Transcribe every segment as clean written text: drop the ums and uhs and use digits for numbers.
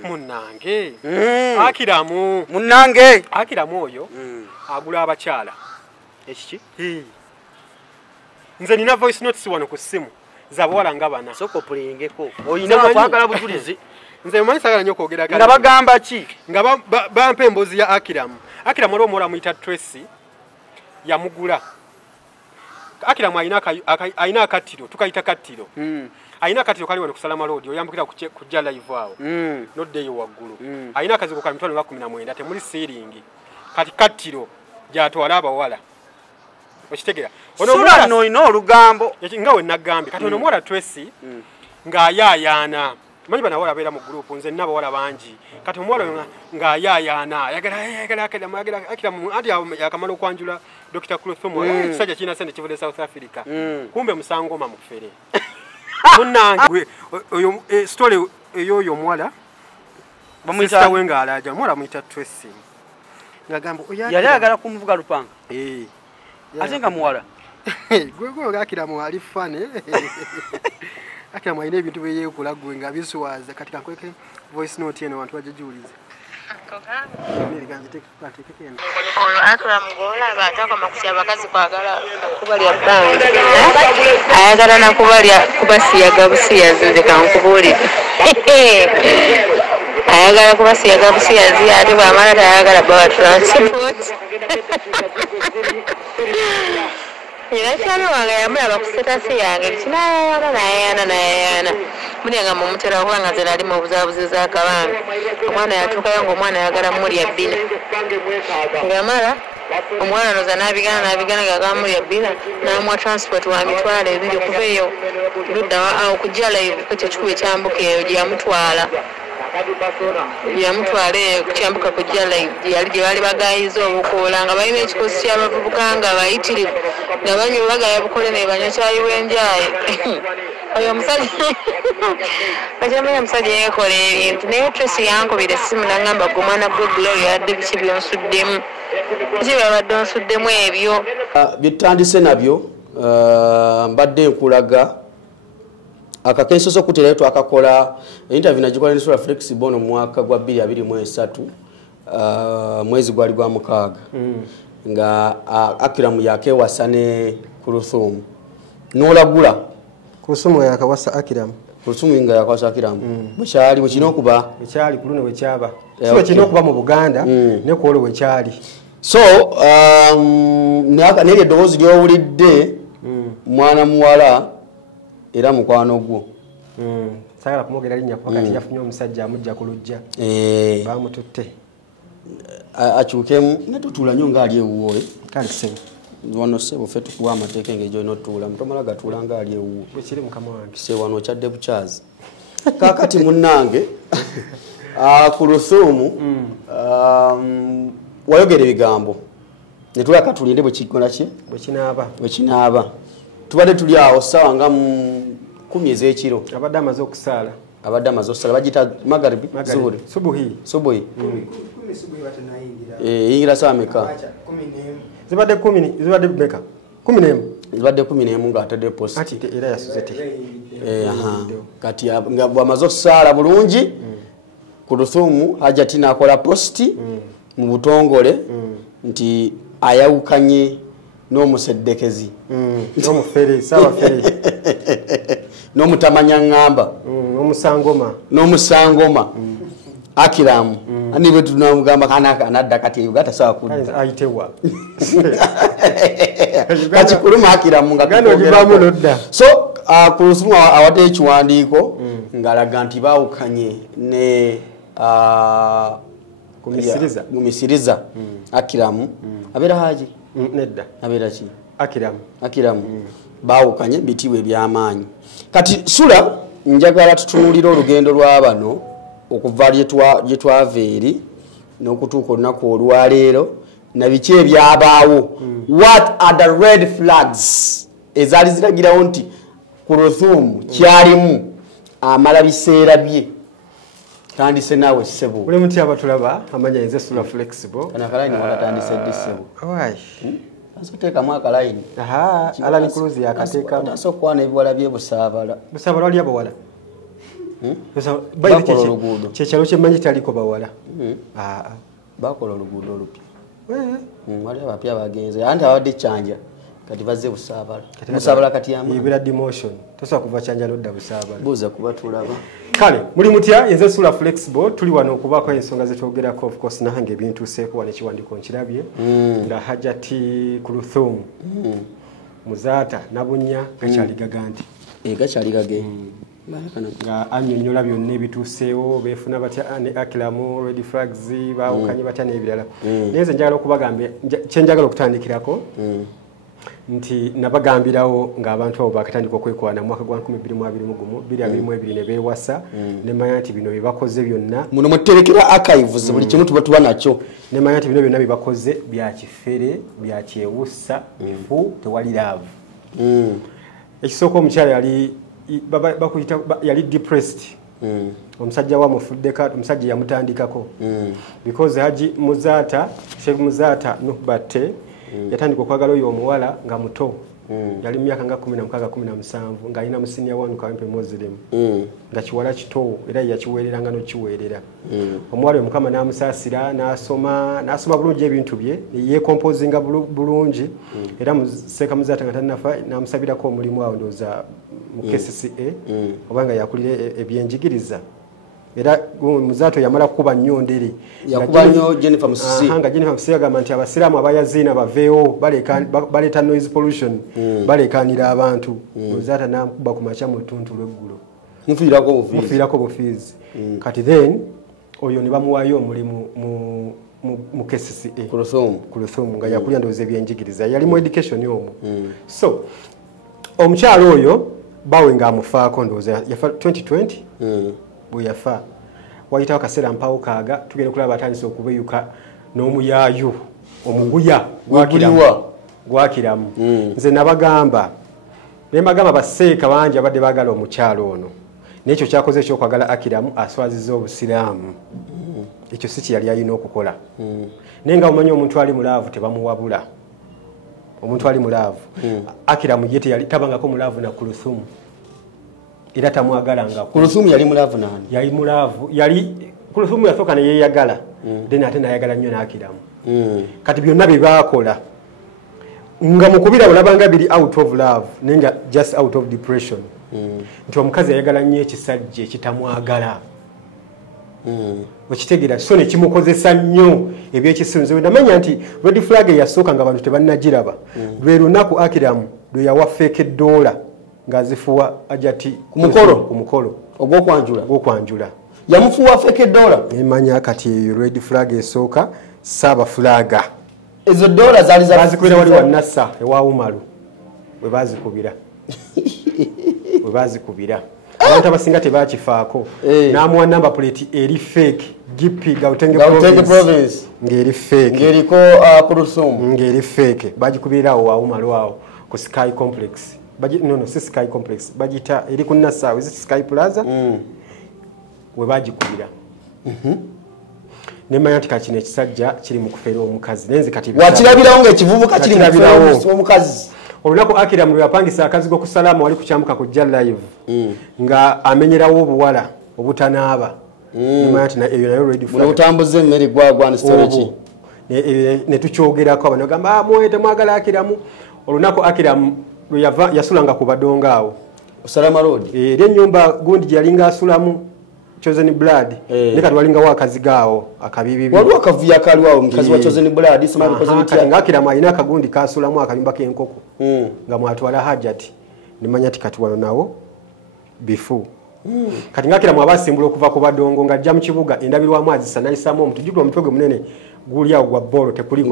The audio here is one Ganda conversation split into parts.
Munange akiramu munange akiramu oyo agula abakyala ekiki nze nina voice notes wano ku simu zabawala nga bana soko pulingeko oyina kwagala bujulizi nze mmanyi sagala nnyo kwogera nga bagamba ki nga bampa emboozi ya akiramu waliwo omuwala muyita Tracy yamugula akiramu ayina akattiro tukayita kattiro ayina akatiro kali wano kusala malodi oyambukira kujja live awo noddeyo waggulu ayina akazigo ka mitwalo nga 19 temuli siiringi kati kattiro gyatwala abawala okitegera ono mwana no ino olugambo nga we nagambye kati ono mwana Tracy ng'ayaayaana manyi bana wala beera mu group nze nina abawala bangi kati omuwala ng'ayaayaana ayagala akiramu anti yakamala okwanjula Dr. Klothomo ekisajja kirina sente kivudde South Africa kumbe musangoma mufere munange oyo story eyoyo mwala bamuyita wenga alaja mwala muyita Tracy ngagamba yali agala kumuvuga lupanga atenga mwala gwego akiramu ali fane akiramu ayina ebintu bye yekulagwe nga bisuwaza katika kweke voice note eno abantu bajejulize ataka makusia bakazi kwagala kubalya bbangi ayagala nakubalya kubasiyaga busiyazi zeka nkubulira ayagala kubasiyaga busiyazi ate bwamala tayagala bawa transport Yachano wanga yamulaba kuseta si yange kinayana mulyanga mumutera kubanga nze nali mu buzabuzi za kabanga omwana yatuukayo ng'omwana ayagala mulya bbina ngamala omwana noza n'abigana gagala mulya bbina n'amuwa transport wa mitwalo ebiri okuva eyo ludda okujja live ko kyekikuba ekyambuka eyo gye yamutwala eyo kukyambuka kujja live gye baali bagayiza obukoola nga balina ekikozi ky'abavubuka nga bayitirivu nga banywa bagaya bukole ne banywa kyayi w'enjaye oyo omusajja bakyamanya omusajja yeekola ebintu naye Tracy yankubira essimu n'agamba gwe omwana gwe Glory yadde biki byonsuddemu biki byabadde onsuddemu ebyo byetutandise nabyo mbadde nkulaga akakensoso okuterayo twakakola interview nagikola ne Sura Flexible mu mwaka gwa 2023 mwezi gwali gwa mukaaga nga akiramu yakewasa ne Klothomo n'olagula Klothomo yakawasa akiramu Klothomo nga yakawasa akiramu bukyali bwekino okuba ekyali kulune wekyaba so kino okuba mu Buganda ne kwole wekyali so naka nere dozi lyowulidde mwana muwala era mukwano gwo sagala kumogera linnya wakati yafunye omusajja amujja ku lujja bamututte akyukemu netutula nnyo ng'ali ewuwo kale sebo wano sebo ffe tukuwa amateeka engeri gy'onotuula mutomala gatuula ng'ali ewuwo bwekiri mukama wange se wano okyadde bukyazi kaakati munnange Klothomo wayogera ebigambo ne tulaka tulinde bwekikola ki bwekinaaba tubadde tuli awo ssaawa nga mu 10 ez'ekiro abadde amaze okusaala bagita magaribi zuhuri subuhi yingira saa meka zibadde 11 ng'atadde post ati era yasuzete kati nga bwamaze okusaala bulungi Klothomo hajati n'akola posti mu butongole nti ayawukanye n'omuseddekezi n'omufere sabafere n'omutamanya ngamba n'omusangoma akiramu ani bwe tunamugamba kana anadda kati Uganda sawa kudda ayitewa kati kuluma akiramu nga so Klothomo awadde ekiwandiiko ng'alaga nti baawukanye ne gumisiriza akiramu abeera haji nedda abeera ki akiramu baawukanye bitiibwa ebyamaanyi kati Sula njagala tutunuulira olugendo lw'abano okuva gye twava eri n'okutuuka olunaku olwaleero na biki ebyabaawo what are the red flags ezaali ziragirawo nti Klothomo kyalimu amala biseera bye tandise naawe ssebo buli muti abatulaba amanya yenze Sura Flexible kana kalaini wakatandise ddi ssebo asoteekamu akalayini Alan Cruz yakateekamu tasokwana ebiwala bye busaabala wali abawala Kyekalo kyemmanyi taliko bawala. Bakola oluguudo olupya. Wali abapya bagenze anti awadde Kyanja kati bazze Busaabala. Busaabala kati yamu. Ibira demotion. Tosobola kuva Kyanja lodda Busaabala. Buuza kuba tulaba. Kale muli mutya yenze Sula Flexible tuli wano okubaako ensonga zetwogerako of course nange ebintu seeko wano ekiwandiiko nkirabye nga Hajati Kuluthum Muzaata Nabunya gakyaligaga nti gakyaligaga nga annyonnyola byonna ebituuseewo beefuna batya ne Akilamu Red Flags baawukanye batya n'ebirala naye nze njagala okubagambye kyenjagala okutandikirako nti nabagambirawo ng'abantu abo bakatandika okwekwana mu mwaka gwa 2021 ne beewasa ne manya nti bino byebakoze byonna muno muterekera archives buli kimu tuba nakyo ne manya nti bino byonna byebakoze bya kifere bya kyewussa bifu tewali laavu ekisooka omukyala yali depressed omusajja wa mufuddeka omusajja yamutandikako because Haji Muzaata Sheikh Muzaata Nuhbate yatandika okwagala oyo omuwala nga muto yali myaka nga 16-17 nga alina musinia wanu kawempe Muslim nga kiwala kito era yakiweereranga n'okiweerera omuwala oyo Mukama n'amusaasira n'asoma bulungi ebintu bye yeekompozinga bulungi era Seeka Muzaata nga tannafa n'amusabirako omulimu awo ndowooza mu KCCA obanga yakulira ebyenjigiriza era Muzaata yamala kuba nnyo ndere yakuba nnyo Jennifer Musisi nga Jennifer Musisi agamba nti abasiraamu abayaziina baveewo baleeta noise pollution baleekaanira abantu Muzaata n'amukuba ku makya mu ttuntu lw'eggulo mufiirako bufiizi kati then oyo ne bamuwaayo omulimu mu KCCA Kuluthum nga yakulya ndowooza ebyenjigiriza yali mu education omwo so omukyalo oyo bawe ng'amufaako ndowooza yafa 2020 bwe yafa wayitawo kaseera mpawo kaaga tugenda kulaba atandise okubeyuka n'omuyaayu omuguya gwakiramu nze nabagamba nembagamba baseeka bangi abadde baagala omukyalo ono n'ekyo kyakoze ekyokwagala Akiramu aswaziza obusiraamu ekyo si kye yali alina okukola naye nga omanyi omuntu ali mulaavu tebamuwabula omuntu ali mulaavu Akiramu ye tabangako mulaavu na Kuluthum era tamwagalanga Kuluthum yali mulaavu nani yali mulaavu Kuluthum yasooka ne yeeyagala then ate n'ayagala nnyo n'Akiramu kati byonna bye baakola nga mukubira olabanga biri out of love nenga just out of depression nti omukazi ayagala nnyo ekisajja ekitamwagala okitegeera so ne kimukozesa nnyo ebyekisinzo namanya nti red flag yasooka nga abantu tebannagiraba lwe lunaku Akiramu lwe yawa fake $1 ngazifuwa Hajati ku mukolo ogw'okwanjula yamufuwa fake $1 emanya kati eyo red flag esooka saaba flaga ezo $1 bazikubira wali wa Nassa ewa Umaru we bazikubira abantu abasinga tebakifaako n'amuwa number plate eri fake GP Gauteng province ngeri fake ngeriko Kuluthum ngeri fake bagikubirawo wa Umaru awo ku Sky Complex si Sky Complex bagita eri ku Nassa is Sky Plaza we bagikubira nemanya nti kati ekisajja kiri mu kufeera omukazi nenze kati wakirabirawo ng'ekivubuka kiri mu kufeera omukazi olunaku Akiramu lwe yapangisa akazigo ku Salama wali kukyambuka kujja live nga amenyerawo obuwala obutanaaba nemanya nti eyo nayo red flag otambuza emmere gwagwana storage ne tukyogerako abantu bagamba mwete mwagala Akiramu olunaku Akiramu lwe yasulanga ku badonga awo Salama road eri ennyumba gundi yalinga asulamu Chosen Blood ne kati walinga wakazigaawo akabibibi waliwo akavuya kaliwawo mukazi wa Chosen Blood simali kozeni nga Akiramu alina akagundi kasulamu akalimba k'enkoko nga mwatwala Hajati nimanya ati kati wano nawo bifu kati nga Akiramu abasimbula okuva ku badongo nga ajja mu kibuga endabirwamu azisanalisamu omuntu jjukira omutwe gwe munene guli awo gwa bolo tekuli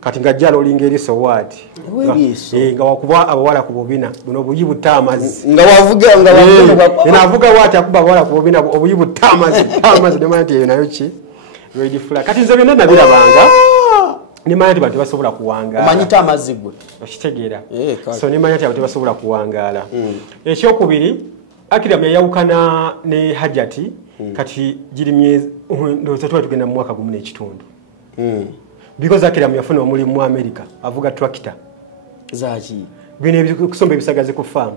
kati nga ajja olinga eriso wati nga wakuba abawala ku bubina buno obuyibu ttaamazi nga avuga wati akuba abawala ku bubina obuyibu ttaamazi nemanya nti eyo nayo ki red flag kati nze byonna nabirabanga nemanya nti bantu basobola kuwangaala omanyita amazzi gwe okitegeera so nemanya nti abantu basobola kuwangaala ekyokubiri Akiramu yayawukana ne Hajati kati giri myezi ndowooza tuba tugenda mu mwaka gumu n'ekitundu because Akiramu yafuna omulimu mu America avuga tractor zaki bino ebikusomba ebisagaze ku farm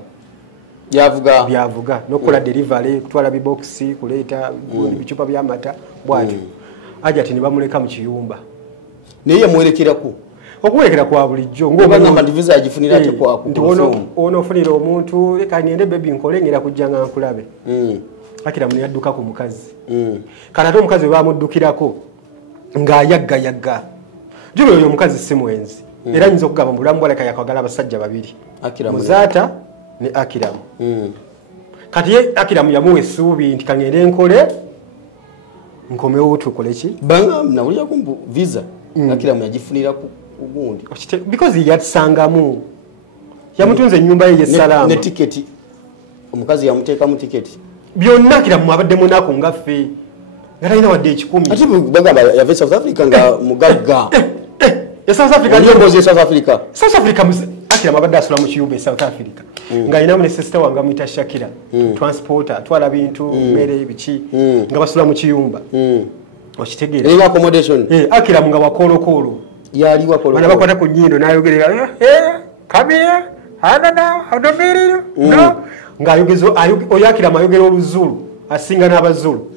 byavuga nokola delivery kutwala biboxi kuleta bichupa byamata bwatyo aja ati nibamuleka mu kiyumba naye muwerekerako okuwerekera kwa bulijjo ng'obanga visa agifunira ate kwa ono ofunira omuntu leka ngende baby nkole ngera kujja nga nkulabe akira muni yadduka ku mukazi kana to omukazi bamuddukirako ng'ayagga jubilo oyo omukazi si mwenzi era nyinza okugamba mulamu bwaleka yakwagala abasajja babiri Muzaata ne Akiramu kati ye Akiramu yamuwa essuubi nti kangende nkole nkomewo tukole ki banga nawulira kumbu visa Akiramu yagifunira ku gundi because yatsangamu yamutunze ennyumba ye salama ne ticket omukazi yamuteeka mu ticket byonna Akiramu abadde munako ngaffe ngatalina wadde ekikumi ati bagamba yave South Africa nga mugagga South Africa ndio South Africa Akiramu abadde asula mu kiyumba South Africa nga ina mu sister wanga mwita Shakira transporter atwala bintu mmere biki nga basula mu kiyumba okitegeera ina accommodation Akiramu nga wakolokolo yali wakolokolo bana bakwata ku nyindo nayogerera come here adomiri no nga ayogezo oyakiramu ayogera oluzulu asinga n'abazulu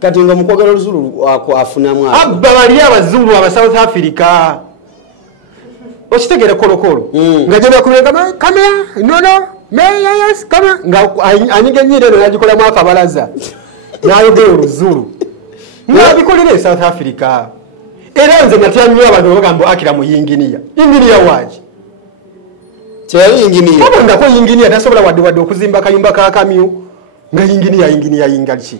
kati nga mukwagala oluzulu afunamu abba bali abazulu aba South Africa okitegera kolokolo nga jena kulenga kamera no yes kama nga anyige nyire no yagikola mu akabalaza nayogera oluzulu nga bikolere South Africa era nze natyanyo abantu bagamba Akiramu yinginiya waji kyali yinginiya baba ndako yinginiya tasobola wadde okuzimba kayumba ka kamyu nga yinginiya yingaliki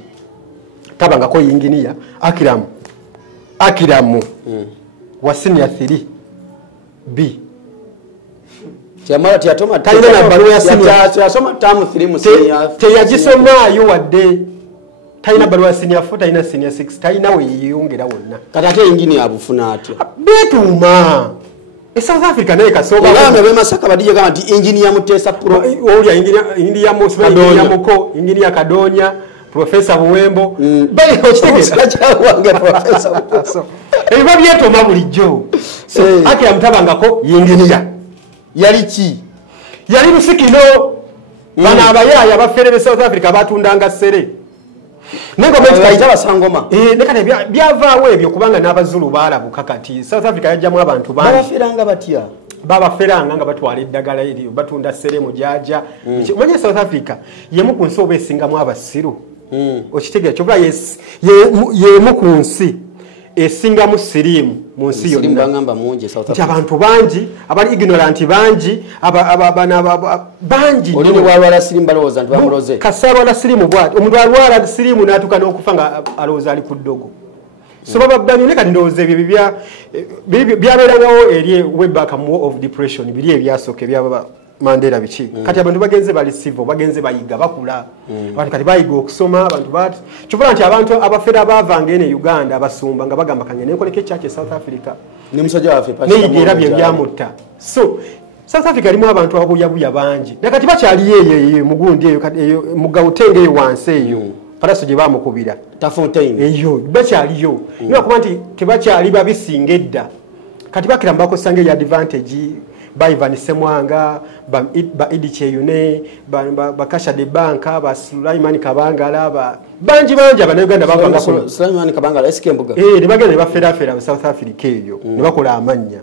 tabanga ko yinginiya Akiramu wa senior 3 B Chamara tiatoma taina na barua ya senior tiasoma tamu 3 mu senior teyajisoma yo wadde taina barua ya senior 4 taina senior 6 taina we yongera wonna katate yinginiya abufuna atyo betuma South Africa naye kasoba ngana be Masaka badije kama ti engineer Mutesa Pro oli engineer Kadonya Professor Buwembo bali okitegeza wange Professor Buwembo ebiba byetoma bulijjo Akiramu tabangako yinginiya yali ki yali Lusikino bana abayaya bafere South Africa batundanga sere nengo meti kaita basangoma nekane byavaawo ebyo kubanga n'abazulu baalabuka kati South Africa yajjamu abantu bangi babaferanga batya babaferanga nga batwala eddagala eryo batunda sere mu jaja manye South Africa yemu ku nsi oba esingamu abasiru okitegera kyobula yemu ku nsi esingamu sirimu mu nsi yonna ngamba munje South Africa abantu bangi abali ignorant bangi bangi olini walwala sirimu balowooza nti bamuloze kasarwala sirimu bwati omuntu alwala sirimu n'atuuka n'okufa nga alowooza ali ku ddogo so babanyone kati ndowooza ebyo byabeerangawo eri webback mu of depression biri ebyasooka ebyaba Mandela biki kati abantu bagenze bali civil bagenze bayiga bakula abantu kati bayiga okusoma abantu bati kyobula nti abantu abafera bavanga ene Uganda abasumba nga bagamba kanyene nkoleke church South Africa ne musajja wafe pastor neyigera byamutta so South Africa limu abantu abuyabuya bangi nakati bakyali yeye mugundi eyo mugawutenge eyo wansi eyo paraso gye bamukubira Tafontaine eyo bakyaliyo niba kuba nti tebakyali babisinga edda kati Akiramu bakosange ya advantage ba Ivan Semwanga ba Idi Cheyune ba Kasha de Banka ba Sulaiman Kabangala ba banji abana Uganda bavanga ko Sulaiman Kabangala SKMbuga ne bagenda bafera South Africa eyo ne bakola amanya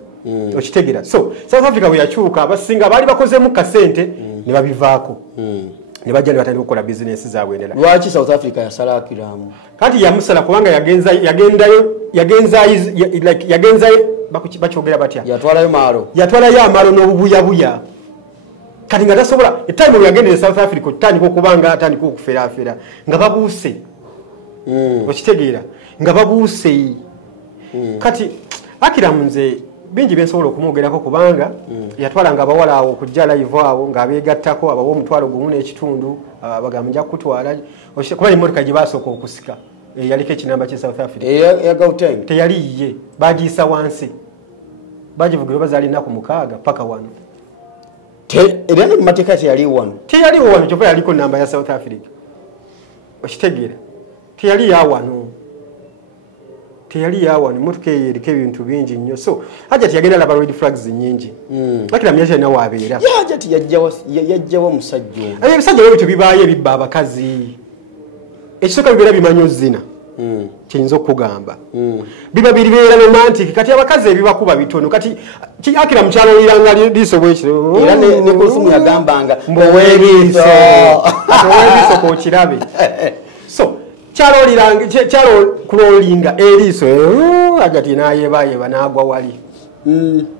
okitegera so South Africa bwe yakyuka abasinga bali bakoze mu kasente ne babivaako ne bajja ne batandika okukola business zaabwe endala lwaki South Africa yasala Akiramu kati yamusala kubanga yagenza bakyogera batya yatwalayo amalo n'obubuyabuya kati nga tasobola etime yagendere South Africa otandika okubanga atandika okuferafera nga babuuse okitegeera nga babuuse kati Akiramu nze bingi bensobola okumwogerako kubanga yatwalanga abawala awo okujja live awo ng'abeegattako abawa omutwalo gumu n'ekitundu bagamba nja kutwala kuba emmotoka gye basooka okusika yaliko ekinamba kye South Africa teyali ye bagiyisa wansi bagivugira bazaalina ku 6 paka wano era ne mumateeka teyaliwo wano kyova yaliko namba ya South Africa okitegeera teyali ya wano teyali yawa ne motoka eriko ebintu bingi nnyo so Hajjati yagenda laba red flags nnyingi Akram yalina waabeera Hajjati yajjawo musajja ebisajja ebyo bibaayo ebibba abakazi ekisooka bibeera bimanyi zina kiyinza okugamba biba biribeera romantic kati abakazi ebibakuba bitono kati Akira mukyaloliranga liiso bwekiro era ne Kulthum yagambanga mboweebiiso kokirabe so kyalo kulolinga eriiso Hajjati nayebayeba n'agwa wali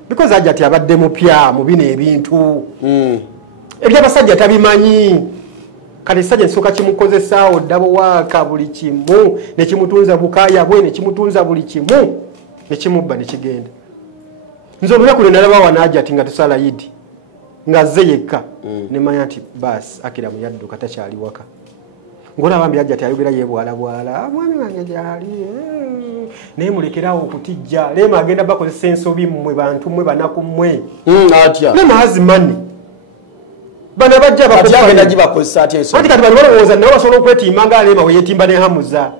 because Hajjati abadde mupya mu bino ebintu ebyabasajja tabimanyi kale sajja nsooka kimukozesaawo ddabo waaka buli kimu ne kimutunza bukaaya bwe ne kimutunza buli kimu ne kimubba ne kigenda nze olunaku lwe nalaba wana Hajjati nga tusala yidi nga azze yekka ne manya nti baasi Akira muyadduka takyali waka ngolaba mbi Hajjati ayogera yebwalabwala mwami wange gyali naye mulekerawo okutijja Lema agenda bakozesa ensobi mmwe bantu mmwe banaku mmwe atya Lema azimani bana bajja bagenda gibakozesa atya ensobi kati bano balowooza nabo basobola okwetimba nga Lema bwe yeetimba ne Hamuza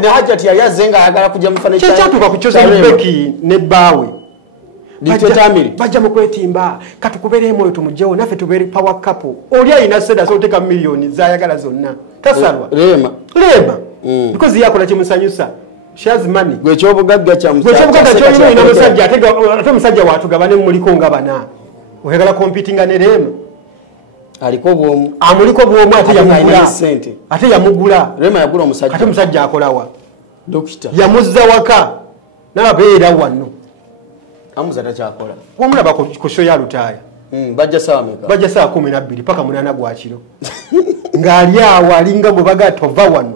ne Hajjati yali azze nga ayagala kujja mufane kyatuuka ku kyoza Beki ne bbaawe bajja mu kwetimba katukubeere moyo tumugyewo naffe tubeere power couple oli ayina seda soteeka miliyoni zayagala zonna tasalwa Lema because yakola kimusanyusa she has money gwekyobugagga kyolina musajja ate omusajja watugabane muliko nga bana oyagala competinga ne Lema aliko bwomu amuliko bwomu ate yamugula Lema yagula omusajja ate omusajja akolawa dokita yamuzza waka n'abeera wano Hamuza takyakola wamulaba ku show ya Lutaaya bajja sawa meka bajja saa 12 paka 8 gwa kiro ng'ali awo alinga bwe baga tova wano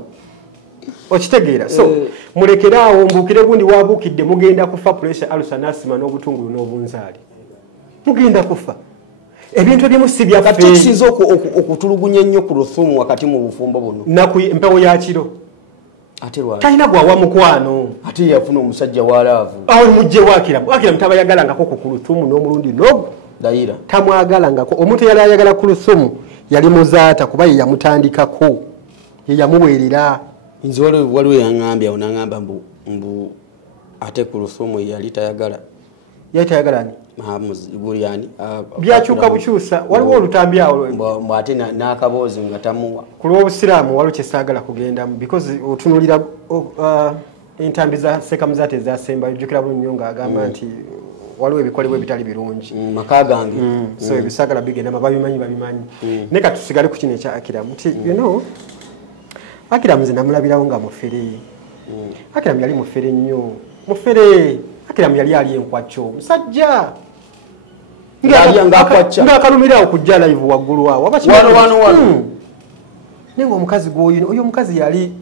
okitegeera so mulekeraawo mbuukire gundi wabuukidde mugenda kufa pressure alusa n'asima n'obutungulu n'obunzaali mugenda kufa ebintu ebimu si byaffe kati kisinza okutulugunya ennyo ku Kulthum wakati mu bufumbo buno naku empewo ya kiro ate lwaki talina gwawa mukwano ate yafuna omusajja walaavu awo mujje Akira mutabayagalangako ku Kulthum n'omulundi n'ogwo dayira tamwagalangako omuntu yali ayagala Kulthum yali muzaata kuba ye yamutandikako ye yamuweerera nze waliwo yaŋŋambye awo n'aŋŋamba mbu ate Kulthum yali tayagala ani bulyani byakyuka bukyusa waliwo olutambi awo ate n'akaboozi nga tamuwa ku lw'obusiraamu waliwo kyesaagala kugendamu because otunulira entambi za Sekamuzaate ezasembayo jjukira bulungi nnyo ng'agamba nti waliwo ebikolebwa ebitali birungi maka gange so ebisaagala bigendama babimanyi naye ka tusigale ku kino ekya Akira nti Akira nze namulabirawo nga mufere Akira yali mufere nnyo mufere Akira yali ali enkwacyo musajja ng'akalumira okujja live waggulu awo naye ng'omukazi gw'oyina oyo omukazi yali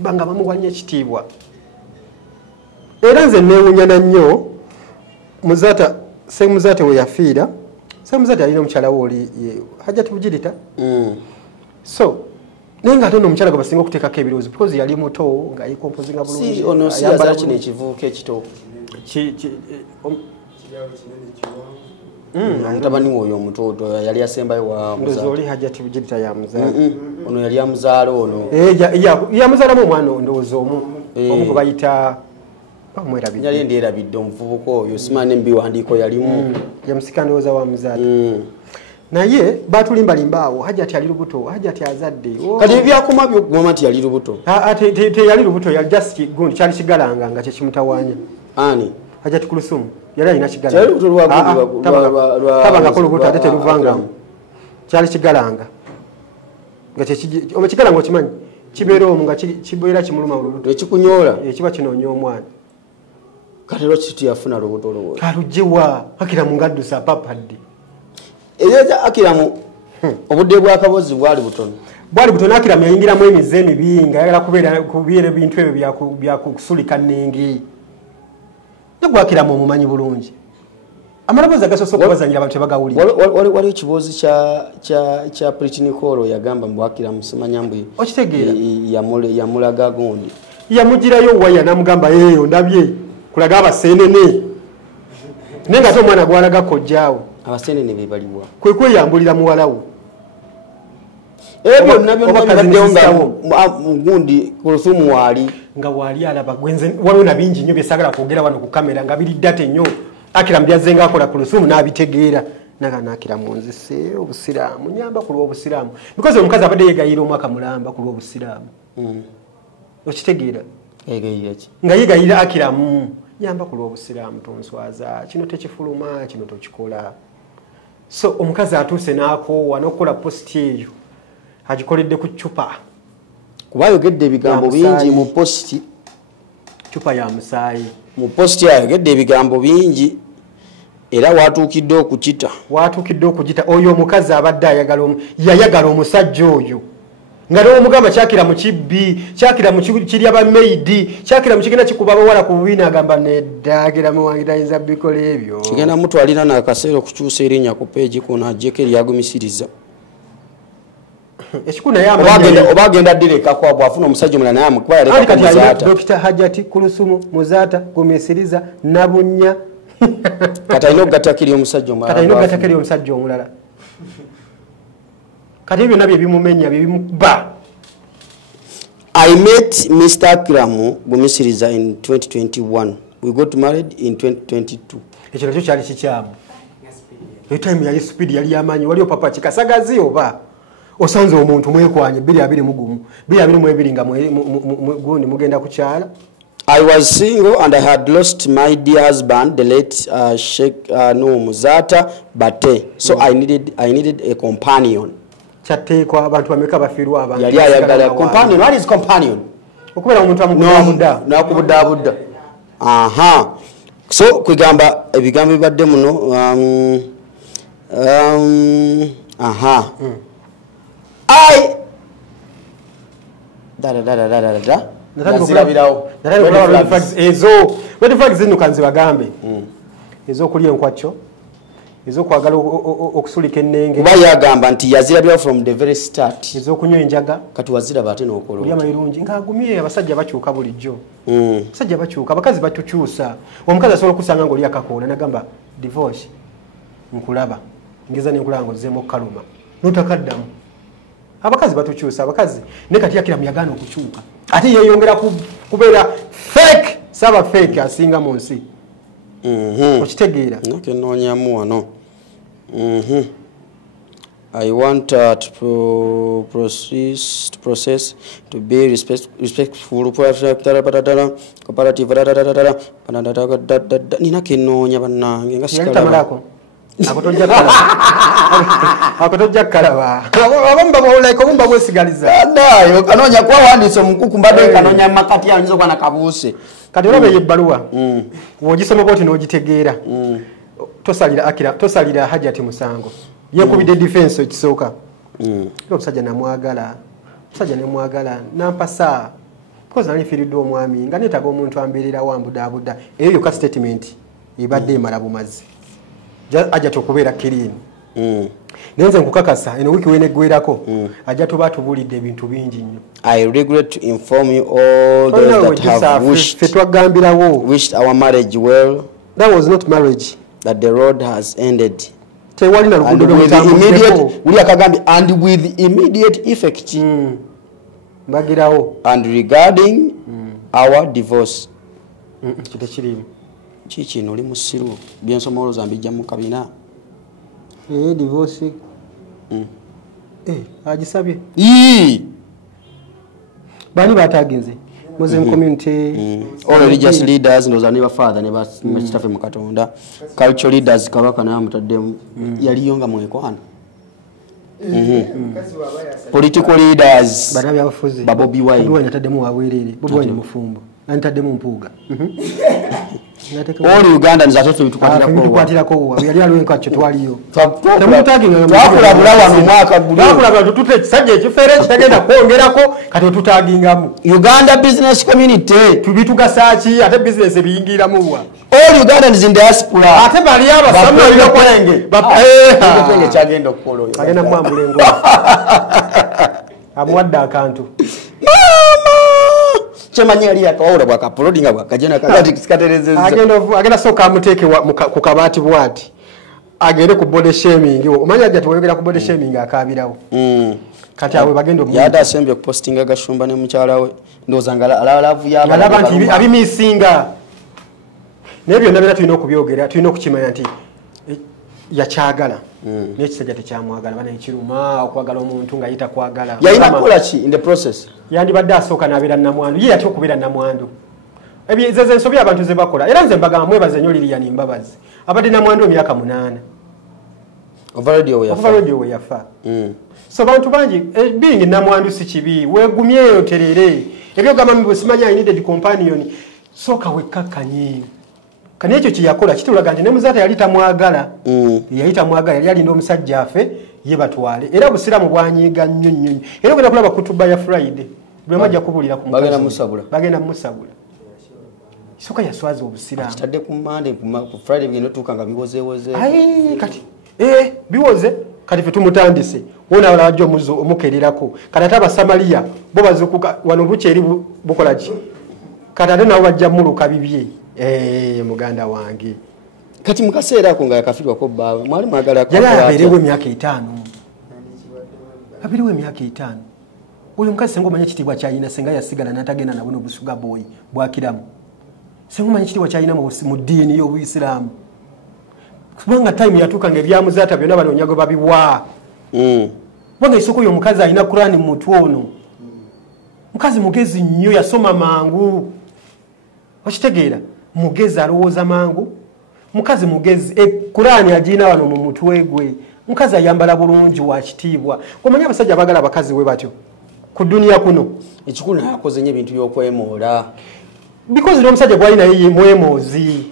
banga bamuwanya ekitiibwa era nze neewunyana nnyo Ssemuzaate we yafiira Ssemuzaate yalina omukyala we oli Hajjati Bugirita so naye ng'ate ono omukyala gwe basinga okuteekako ebirowoozo because yali muto ng'ayikompozinga bulungi ono siyaza kino ekivuuka ekito mutabani oyo omutoto yali asembayo wa muzaalo oli Hajjati Bugirita ya muzaalo ono yali amuzaalo ono yamuzaalamu omwana ndowooza omu gwe bayita bamwerabidde yali ndyerabidde omuvubuka oyo simanyi embiwandiiko yalimu yamusika ndowooza wa muzaalo naye batulimbalimba awo Hajjati ali lubuto Hajjati azadde kati byakoma byoguma nti yali lubuto teyali lubuto yali just gundi kyali kigalanga nga kyekimutawaanya ani Hajjati Kulthum yali alina kigalanga lubuto ate teruvangamu kyali kigalanga nga kigalanga okimanyi kibeera omu nga kibeera kimuluma olubuto ekikunyola kiba kinoonya omwana kati lwaki tiyafuna lubuto lubuto kalugyewa Akira mungaddusa papadde era Akiramu obudde bw'akabozi bwali butono Akiramu yayingiramu emize emibi nga ayagala kubeera ebintu ebyo byakusulika nnenge nagwe Akiramu omumanyi bulungi amaloboozi agasoose okubazanyira abantu tebagawulira waliwo ekiboozi kya Pritinikolo yagamba mbu Akiramu simanya mbu okitegeera yamulaga gundi yamugirayo waya namugamba ondabye kulaga abaseenene naye nga ate omwana gwalaga kojjaawo abaseenene be baliwa kwe kweyambulira muwalawo ebyo nabyo mugundi Kulusumu wali nga wali alaba gwenze waliwo na bingi nnyo byesagala kwogera wano ku kamera nga biri date nnyo Akira mbyazenga akola Kulusumu n'abitegeera nakira munzise obusiraamu nyamba ku lw'obusiraamu because omukazi abadde yegayira omwaka mulamba ku lw'obusiraamu okitegeera nga yegayira Akira nyamba ku lw'obusiraamu tonswaza kino tekifuluma kino tokikola so omukazi atuuse n'akoowa n'okukola posti eyo agikoledde ku ccupa kuba ayogedde ebigambo bingi mu posti ccupa ya musaayi mu posti ayogedde ebigambo bingi era watuukidde okukita oyo omukazi abadde yayagala omusajja oyo nga n'omugamba kyakira mu kibbi kyakira mu kirya ba maidi kyakira mu kigenda kikuba abawala ku bubi n'agamba neddagira muwange tayinza bikola ebyo kigenda mutwalira n'akaseera okukyusa erinnya ku peegi kuno ajjeko eryagumisiriza ekikuna ya oba agenda direka kwa bwafuna omusajja omulala naye amukuba yaleka Muzaata Dr. Hajati Kulusumu Muzaata gumisiriza nabunya kati alina okugatakiri omusajja omulala kati ebyo nabyo ebimumenya byebimuba I met Mr. Akiramu Gumisiriza in 2021 we got married in 2022 ekyo nakyo kyali kikyamu time yali speed yali yamanyi waliyo papa kikasagazi oba osanze omuntu mwekwanye 221 222 nga gundi mugenda kukyala I was single and I had lost my dear husband, the late Sheikh Nuhu Muzaata Bate. So I needed a companion. Chatekwa abantu bameka bafirwa abantu. Yali ayagala companion. What is companion? Okubera omuntu amukubudda. Na kubudda. Aha. So kwigamba ebigambo bibadde muno aha. Da. Red flags zino kanzi bagambe. Ezo kulya enkwacyo. Ezo kwagala okusulika ennenge. Kuba yagamba nti yazirabira from the very start. Ezo kunywa enjaga. Kati waziraba ate n'okola. Kulya mayirungi ngagumye abasajja bakyuka bulijjo. Abasajja bakyuka abakazi batukyusa. Omukazi asobola okusanga ng'oli akakola nagamba divorce. Nkulaba. Ngeza n'enkulango zemo kaluma. Notakaddamu. Abakazi batukyusa abakazi ne kati Akira myagano okukyuka ate yeyongera kubeera fake saba fake asinga mu nsi okitegeera nokenonyamu wano I want to process to be respectful cooperative nina kenonya bannange nga sikalako akotojja kalaba abamba like obumba bwesigaliza ndayo kanonya kwa wandise omukuku mbadde kanonya makati yanzo kwa nakabuuse kati olaba yebbaluwa wogisoma boti n'ogitegeera tosalira Akira tosalira Hajati musango yekubide defense ekisooka omusajja namwagala omusajja nemwagala nampasa because nalifiridde omwami nga neetaga omuntu ambeerera wambudaabuda eyo yoka statement ebadde emala bumazi ajja tokubeera clean nenze nkukakasa eno wiki weneggwerako ajja tuba tubulidde ebintu bingi nnyo I regret to inform you all those that have wished our marriage well. That was not marriage. That the road has ended. And with immediate effect. And regarding our divorce. Chichi noli musiru byensomolo zambijja mu kabina divorce agisabye bani batagenze Muslim community all religious leaders ndoza ne bafather ne bakitafe mu Katonda cultural leaders kabaka na mutaddemu yaliyonga mwekwano political leaders bana byafuzi Bobi Wine ataddemu wabwerere Bobi Wine mufumbo antaddemu mpuuga all Ugandans are tukwatirako yali alwenkacho twaliyo twakulabula wano mwaka guli twakulabula tutute kisajja ekifere kitagenda kwongerako kati tutaagingamu Uganda business community tubitugasaki ate business ebiyingiramu wa all Ugandans in diaspora ate bali abasamu kwenge kwenge kyagenda okukola oyo agenda mwambulengo amwadde akantu chemanyi ali akawula bwa kapolodinga bwa kajena kagati kisikaterezeza agenda soka amuteke ku kabati bwati agende ku body shaming omanya ajja tuwegera ku body shaming akabirawo kati awe bagenda yada asembye postinga gashumba ne mukyala we ndoza ngala alavu yaba alaba nti abimisinga nebyo ndabira tulina okubyogera tulina okukimanya nti yakyagala n'ekisajja tekyamwagala bana ekiruma okwagala omuntu nga yita kwagala yalina kukola ki in the process yandibadde asooka n'abeera namwandu ye yatya okubeera namwandu ebyezeze ensobi abantu ze bakola era nze mbagamba mwebaze nnyo Lilian Mbabazi abadde namwandu emyaka 8 Overradio we yafa so bantu bangi being namwandu si kibi wegumyeyo terere ebyo gamba mbi simanya I needed companion soka wekakanye kani ekyo kiyakola kitulaga nti ne muzaata yali tamwagala yali alina omusajja afe ye batwale era obusiramu bwanyiga nnyo nnyo era ogenda kulaba kutuba ya Friday bwe majja kubulira ku bagenda musabula soka yaswaza obusiramu kitadde ku Monday ku Friday bigenda tukanga biwozewoze kati biwoze kati fe tumutandise wona wala wajjo omukerirako kati ataba Samaria bo bazukuka wano bukyeri bukola ki kati ate nabo bajja muluka bibye muganda wange kati mukaseera ko nga yakafirwa ko baba mwali mwagala ko aberewe emyaka 5 aberewe emyaka 5 oyo mukazi sengo manya kitibwa kyayina senga yasigala natagenda nabo no busuga boy bwakiramu sengo manya kitibwa kyayina mu dini y'Obuisiramu kubanga time yatuka ng'ebyamuzaata byonna banonyago babiwa banga isoko yo mukazi alina Qur'ani mu mutwe ono mukazi mugezi nnyo yasoma mangu okitegeera mugezi alowooza mangu mukazi mugezi Qur'ani agina wano mu mutwe gwe mukazi ayambala bulungi wa kitiibwa omanya abasajja bagala abakazi we batyo ku dunia kuno ekikulu akoze nnyo ebintu by'okwemoola because n'omusajja gwali naye mwemozi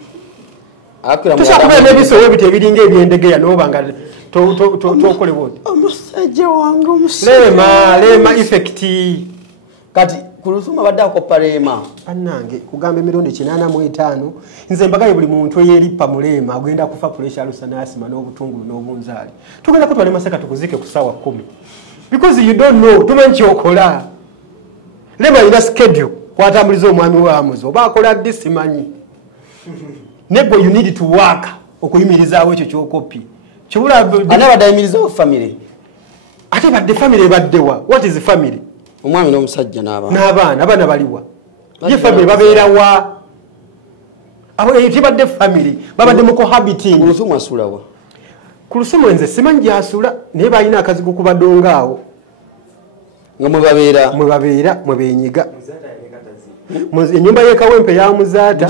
akira tusakuba n'ebiso ebyo ebiringa ebyendegeya n'obanga tokole bwoti omusajja wange omusajja lema effect kati kulusuma badde akopa leema annange kugamba emirundi 85 nze mbagaye buli muntu eyeripa mulema agenda kufa pressure alusana asima n'obutungulu n'obunzaali tugenda kutwala masaka tukuzike ku sawa 10 because you don't know tumanyi kyokola lema ina schedule kwatambuliza omwami waamuzi oba akola ddi simanyi nebo you need to work okuyimirizaawo ekyo kyokopi kibula ana badayimirizawo family ate badde family baddewa what is family omwami n'omusajja n'abaana abaana baliwa ye family babeerawa abo tibadde family babadde mu cohabiting kulusumu asulawa kulusumu nze simanyi gyasula naye balina akazigo ku badongaawo nga mwe benyiga ennyumba y'ekawempe ya muzaata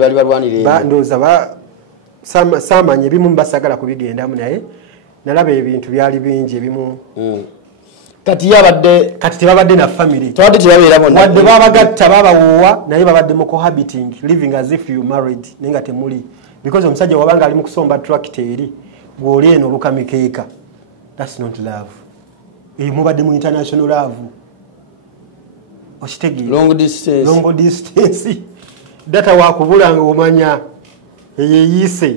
bali balwanire ndowooza saamanya ebimu mbasagala kubigendamu naye nalaba ebintu byali bingi ebimu kati tebabadde na family wadde babagatta babawoowa naye babadde mu cohabiting living as if you married naye nga temuli because omusajja wabanga ali mu kusomba tractor eri bw'oli eno olukamikeeka that's not love mubadde mu international love long distance data wakubulanga omanya eyeyise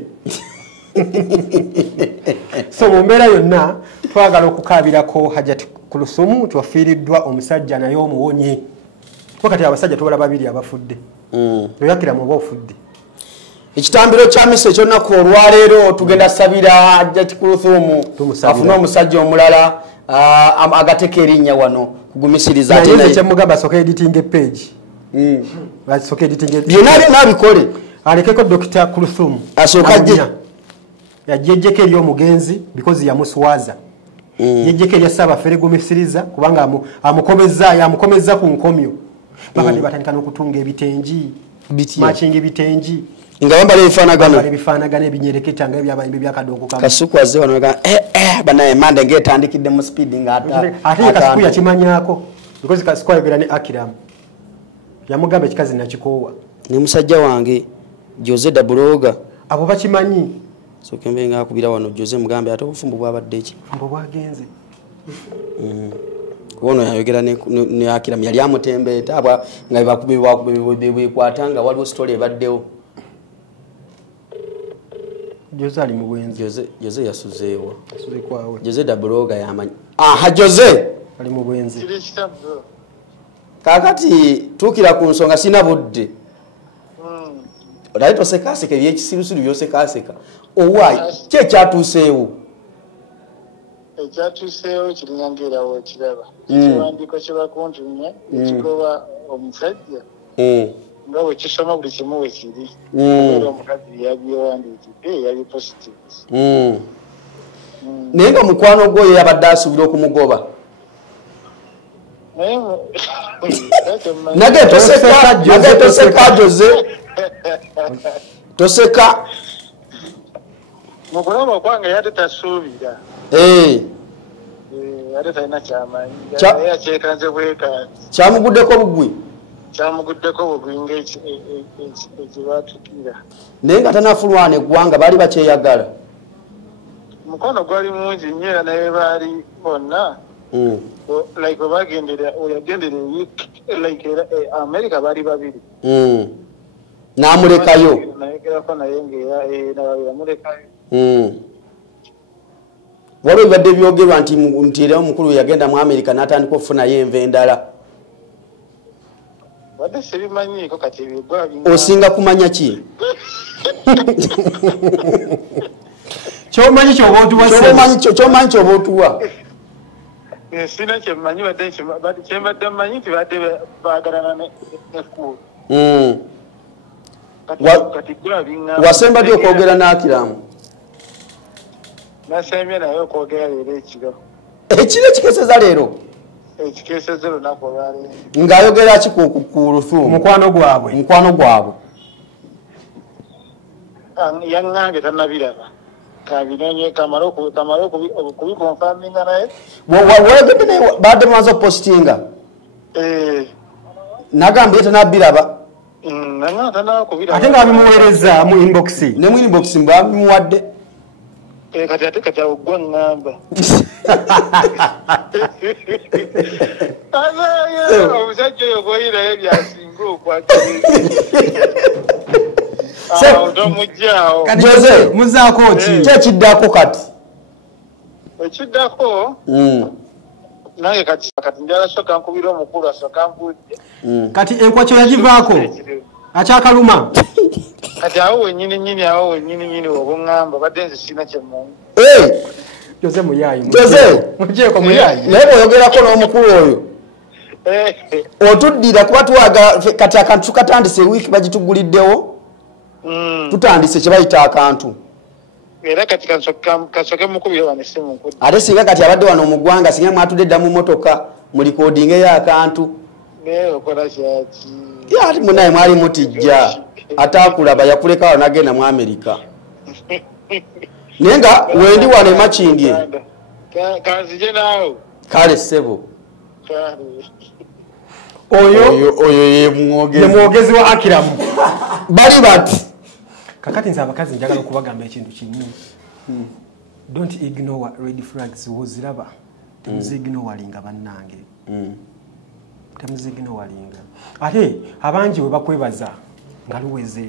so mu mbeera yonna twagala okukabirako Hajati Kulusumu twafiiriddwa omusajja naye omuwonye wakati abasajja tubala babiri abafudde oyakira mu ofudde ekitambiro kya mise kyonnaku olwaleero tugenda sabira Hajati Kulusumu afune omusajja omulala agateka erinnya wano kugumisiriza ate naye kyemugamba soka editing page soka editing byonna bikole alekeko Dr. Kulusumu asooka yajjeko eri omugenzi because yamuswaza yajjeko eri Ssaabafere gumisiriza kubanga yamukomeza ku nkomyo babadde batandika n'okutunga ebitengi machinga ebitengi nga bambala ebifaanagana ebinyereketa nga ebyabayimbi byakadongo kasukwaze wano banaye mande ngetandikidde mu speed ng'ate kasuku yakimanyako because kasuku ayogera ne Akiramu yamugamba ekikazi nakikoowa ne musajja wange Jose Dabroga abo bakimanyi so kembe nga akubira wano Jose mugambe ate obufumbu bwabadde ki mbo bwagenze wono yayogera ne Akiramu yali amutembeeta abwa nga bekwatanga waliwo story ebaddewo Jose ali mubwenzi Jose yasuzeewa kwawe Jose Dabroga yamanyi Jose ali mubwenzi kakati tukira ku nsonga sina budde olaito sekaseka byekisirusiru byosekaseka owaayi kye kyatuuseewo ekyatuseewo kirinyangeerawo kiraba ekiwandiiko kye bakuntumye ekigoba omusajja nga bwe kisoma buli kimu we kiri era omukazi yabyewandiikidde yali positive naye nga mukwano gwoyo yabadde asuubira okumugoba nage toseka Jose toseka mukulaba kwange yate tasuubira ate talina kyamanyi yakyekanze bwekanzi kyamuguddeko bugwi ngaekibatukira naye nga tanafulwana eggwanga baali bakyeyagala mukono gwali mungi nnyo era naye baali bonna like webagendera oyagendera like America baali babiri n'amulekayo nayegerako naye nabamulekayo waliwo ebibadde byogerwa nti era omukulu yagenda mu America n'atandika okufunayo enva endala wadde sebimanyiiko kati ebyogwa osinga kumanya ki kyomanyi kyomanyi kyoba otuwa sina kyemmanyi wadde kyembadde mmanyi nti badde baagalana nekulu kati wasemba ddi okwogera n'Akiramu nasembye naye okwogera leero ekiro ekikeseza leero ekikeseza olunaku olwaleero ng'ayogera ki ku lusuumu mukwano gwabwe yaŋŋambye tannabiraba kabinonye kamala okubikonfaminga naye wayogedde naye badde mumaze okupositinga nagambye tanabiraba ate nga babimuweereza mu inbox ne mu inbox babimuwadde kati ate kati awo gwa ŋŋamba omusajja oyo gwolirayo byasinga okwakiritomujjaawo Jose muzaako ki kyekiddako kati ekiddako nange kati njala soka nkubira omukulu asoka nkudde kati enkwakyo yagivaako akyakaluma kati awo wennyini oba oŋŋamba badde nze sirina kyemmanyi Jose muyayi mujeeko muyayi naye bw'oyogerako n'omukulu oyo otuddira kuba tuwaga kati akantu tukatandise wiiki bagituguliddewo tutandise kye bayita akantu era kati kasoke mukubire wano essimu nkudde ate singa kati abadde wano mu ggwanga singa mwatudde dda mu motoka mu likodingeyo akantu naye okola kyaki ati munaye mwali mutijja ataakulaba yakuleka wano nagenda mu Amerika naye nga wendi wano emakindye kanzije naawe kale ssebo oyo ye mwogezi wa Akiramu bali bati kakati nze abakazi njagala okubagamba ekintu kimu don't ignore red flags woziraba temuzignowalinga bannange temuzignowalinga ate abangi we bakwebaza nga luweze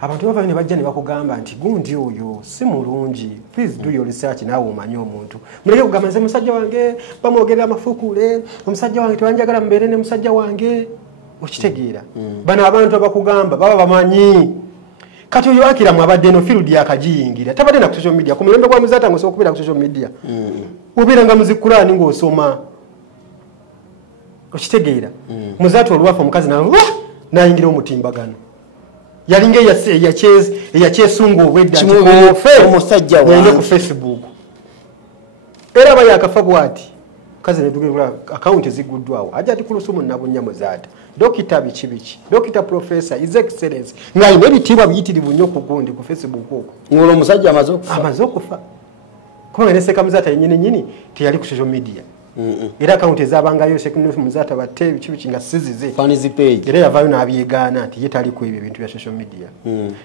abantu bava ne bajja ne bakugamba nti gundi oyo si mulungi please do your research naawe omanye omuntu muleke kugamba nze musajja wange bamwogerera amafukule omusajja wange tewanjagala mubeere ne musajja wange okitegeera bano abantu abakugamba baba bamanyi kati oyo Akiramu abadde no field yakagiyingira tabadde na ku social media ku mulembe gwa muzaata ngo sokubira ku social media obeera nga muzikurani ng'osoma okitegeera muzaata olwafa omukazi nayingira omutimbagano yalinga eyakyesunga obwedda omusajja wende ku Facebook era aba yakafa bwati kazi nedugirwa akaunti ziguddwawo ajja ati ku lusumu nabunnya muzaata dokita biki dokita professor his excellence nga ine ebitiibwa biyitirivu nnyo ku gundi ku Facebook okwo ngolo omusajja amaze okufa kubanga ne Seka Muzaata yennyini teyali ku social media era akaunti ezabangayo Seka Muzaata batte biki nga sizize fanizi page era yavaayo n'abyegaana nti ye tali ku ebyo ebintu bya social media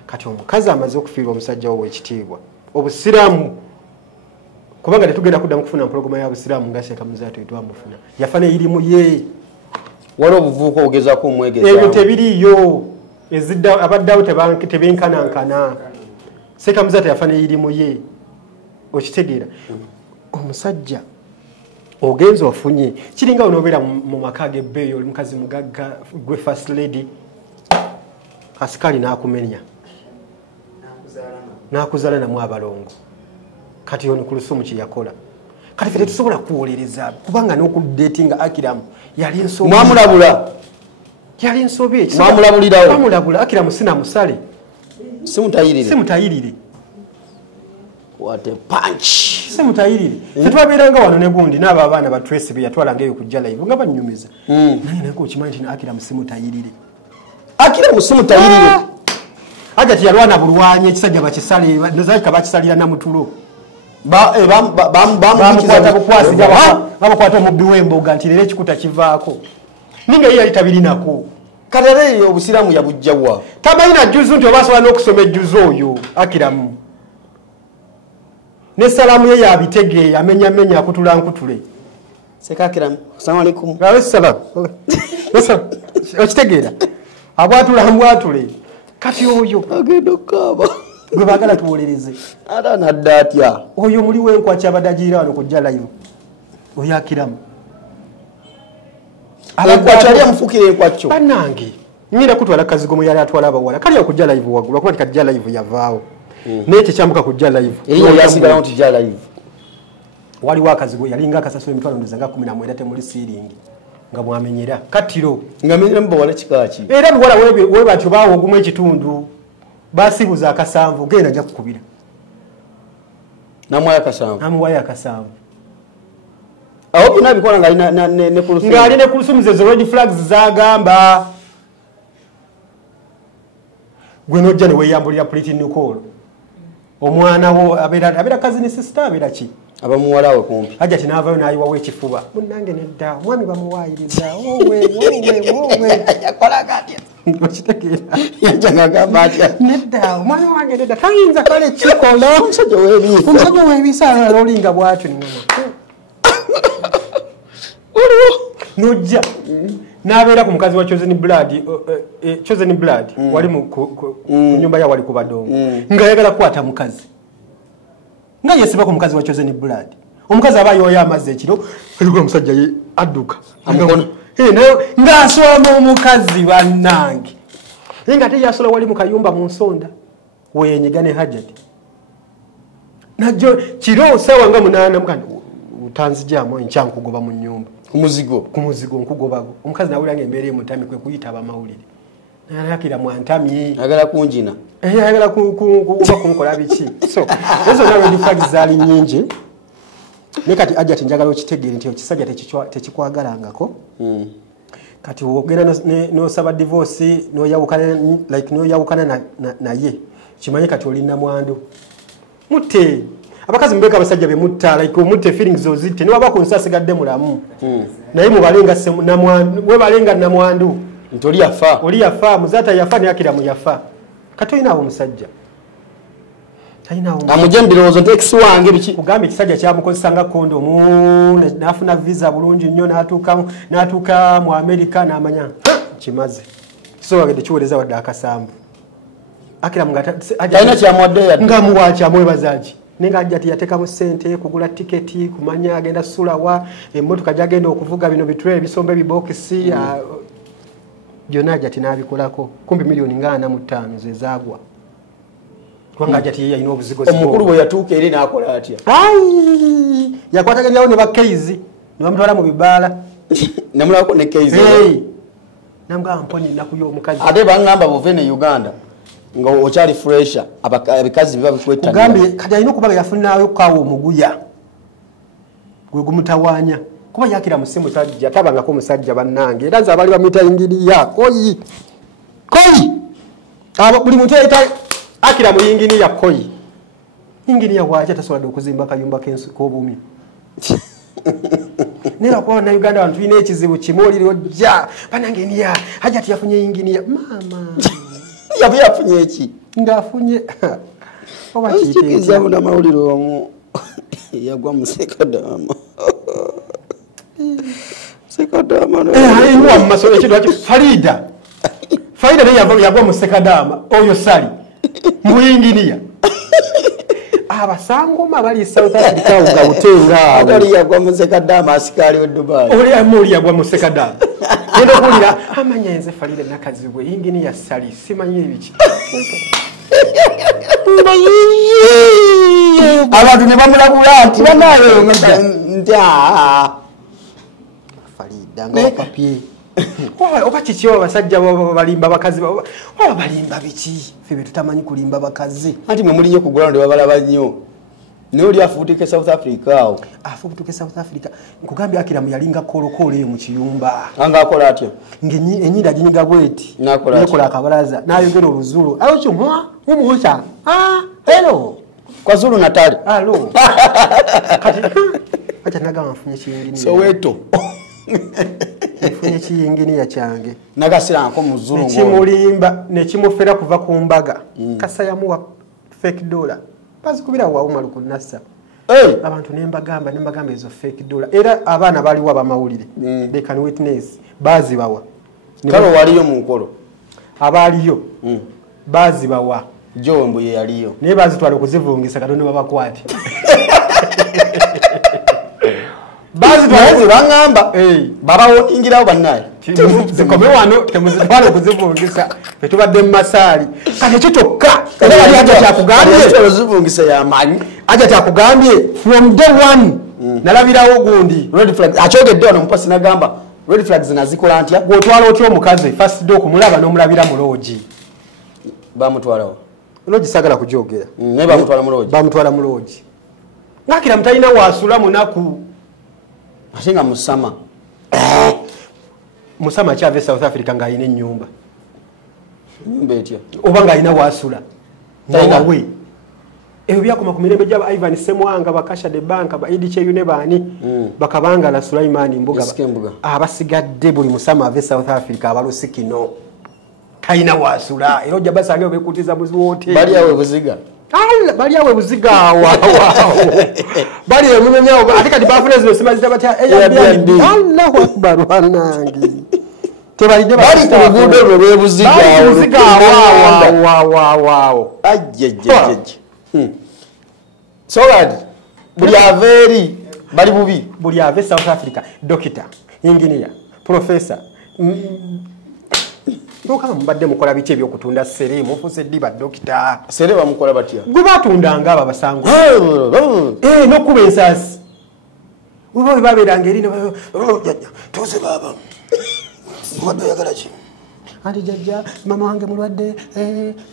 kati omukazi amaze okufiirwa omusajja wo w'ekitiibwa obusiraamu kubanga tetugenda kuddamu kufuna mpologoma ya busiraamu nga Seka Muzaata etwamufuna yafa n'erimu ye waliwo obuvubuka obugezaako omwegeza ebyo tebiriyo ezidda abaddawo tebenkanankana Seka Muzaata yafa n'erimu ye okitegeera omusajja ogenza ofunye kiringa onobeera mu maka g'ebbeeyi oli mukazi mugagga gwe first lady asikali n'akumenya n'akuzaala namu abalongo kati ono ku lusumu kye yakola kati fete tusobola kuwolereza kubanga n'okudatinga Akram yali ensobi mwamulabula yali ensobi mwamulabulirawo mwamulabula Akram sina musale simutayirire what a punch simutayirire tetwabeeranga wano ne gundi n'abo abaana ba Trace be yatwalangayo kujja live nga banyumiza naye nako okimanyi nti Akram simutayirire Hajati yalwana bulwanye ekisajja bakisale nozalika bakisalira namutulo bamukwata omubbi w'emboga nti leero ekikuta kivaako ninga ye yali tabirinako katale obusiramu yabujjawa tabalina jjuzu nti oba asobola n'okusoma ejjuzu oyo Akiramu ne salaamu ye yabitegeeya amenyamenya akutula nkutule Seka Akiramu assalamu alaikum okitegeera abwatula mbwatule kati oyo agenda okkaaba gwe baagala tuwolereze ate nadda atya oyo muli wenkwa kyabadde agirira wano kujja live oyo Akiramu enkwakyo ali amufuukira enkwakyo bannange nyina kutwala kazigo yali atwala abawala kali okujja live waggulu akuba tikajja live yavaawo naye tekyambuka kujja live yasigalawo nti jja live waliwo akazigo yalinga akasasula emitwalo ndoza nga 19 temuli siiringi nga mwamenyera katiro nga menyera mubawala kikaki era biwala we batyo baawo ogumu ekitundu basibuza akasanvu genda nja kukubira namuwayo akasanvu aho byonna bikola ng'ali ne kulusumuza ezo red flags zagamba gwe nojja ne weeyambulira Pretty Nicole omwana wo abeera kazini sister abeera ki abamuwala we kumpi Hajati n'avaayo n'ayiwawo ekifuba munnange nedda omwami bamuwaayiriza yakola katya okitegeera yajja agamba atya nedda omwami wange nedda tayinza kale kikola omusajja weebiisa lolinga bwatyo nojja n'abeera ku mukazi wa Chosen Blood wali ku nyumba ya wali ku badongo ng'ayagala kukwata mukazi nga yesiba ku mukazi wa Chosen Blood omukazi aba yoya amazzi ekiro aliko omusajja ye adduka ng'aswama omukazi bannange naye nga ate yasola wali mu kayumba mu nsonda weyenyiga ne Hajati najjo kiro sawa nga 8 mukandi utanzijamu enkyankugoba mu nyumba ku muzigo nkugobago omukazi nawulira ng'embeera emutami kwe kuyita abamawulire nayakira mwantamye agala kunjina ayagala kuba kumukola biki so ezo nawe red zaali nyingi ne kati Hajati njagala okitegeere nti ekisajja tekikwagalangako kati wogenda n'osaba divorce n'oyawukana naye kimanye kati olina mwandu mutte abakazi mbeka abasajja be mutta omutte feelings ozitte niwaba ku nsi asigadde mulamu naye webalenga namwandu nti oli yafa muzaata yafa ne Akiramu yafa kati olinawo omusajja amugye mbirowoozo nti ekisi wange biki kugamba ekisajja kyamukozesa nga kondomu n'afuna visa bulungi nnyo n'atuuka mu Amerika n'amanya kimaze kisobagedde kiweereza wadde akasambu Akiramu talina kyamuwadde nga muwa kyamwebazaaki nenga Hajati yateekamu ssente kugula tiketi kumanya agenda sulawa emmotoka gyagenda okuvuga bino bitule ebisombe ebibokisi byonna Hajati n'abikolako kumpi miliyoni nga 45 ze zaagwa kubanga Hajati ye yalina obuzigo omukulu bwe yatuuka eri n'akola atya yakwataganyawo ne bakeizi ne bamutwala mu bibaala namulako ne keizi namugamba mponyi nnaku y'omukazi ate baŋŋamba bove ne Uganda nga okyali fresha abikazi biba bikwettanira kugambye kati alina okuba yafunaayo kaawa omuguya gwe gumutawaanya kuba yakira mu ssimu tajja tabangako omusajja bannange era nze abali bamuyita yinginiya koyi buli muntu yayita Akira mu yinginiya koyi yinginiya waki atasobola okuzimba akayumba k'obuumi naye lwakuba bannayuganda bantu tulina ekizibu kimu oliri ojja bannange niya Hajati yafunye yinginiya maama yabe yafunye eki ngaafunye obakikiza muna mawulire omu yagwa mu Sekadaama ayinwa mu masolo ekintu aki Farida naye yagwa mu Sekadaama oyo sali muyinginiya abasangoma bali South Africa nga butenga atali yagwa mu Sekadaama asikaali o Dubai oli yagwa mu Sekadaama nenda kuwulira amanya enze Farida nakazibwe yinginiya sali simanyi ebiki abantu ne bamulabula nti banawe Farida nga papier oba kiki abasajja balimba bakazi oba balimba biki febe tutamanyi kulimba bakazi anti mwe mulinyo kugula ndo babalaba nnyo ne oli afubutuke South Africa awo afubutuke South Africa nkugambye Akiramu yalinga kolokolo eyo mu kiyumba anga akola atyo enyinda ginyiga bweti nakola akabalaza nayogera oluzulu ayo kimwa umuhusa hello kwa Zulu Natal allo acha nagamba mfunye kiyingini Soweto mfunye kiyingini ya kyange nagasira nko mu Zulu nekimulimba nekimufera kuva ku mbaga kasa yamuwa fake dollar bazikubira wa umaru kunasa abantu nembagamba ezo fake dollar era abaana baliwo abamawulire they can witness bazi bawa kalo waliyo mu nkolo abaliyo bazi bawa Jombo ye yaliyo ne bazi twali kuzivungisa katonda babakwati bazi twali bangamba babawo ingirawo bannaye zikome wano temuzitwale kuzivungisa petubadde mu masaali kati kitokka era bali aja kyakugambye zivungisa yamanyi aja kyakugambye from day one nalabirawo gundi red flag akyogedde wano mupasi nagamba red flags nazikola ntya gwotwala otyo omukazi first day okumulaba n'omulabira mu loogi bamutwalawo loogi sagala kujogera ne bamutwala mu loogi ngakira mutalina wasula munaku asinga musama musama kyave South Africa ng'ayina ennyumba etya oba ng'ayina wasula nawe ebyo byakoma ku mirembe gy'aba Ivan Semwanga bakasha de banka ba Idi Cheyu ne baani bakabanga la Sulaimani Mbuga abasigadde buli musama ave South Africa abalusikino kaina wasula ero jabasange obekutiza muzi wote bali awe buziga bali awe buziga bali emunyonyawo ate kati bafuna zino simazita batya Airbnb Allahu Akbar wanangi tebalide bali ku luguudo lwe bwebuziga waawo ajjejjeje so bad buli averi bali bubi buli ave South Africa doctor engineer professor Nokama mbadde mukola biki ebyokutunda sere mufuse diba doctor sere bamukola batya gwe batundanga aba basango nokuba ensasi ubo baberanga erina tuze baba wadde yagala ki andi jajja mama wange mulwadde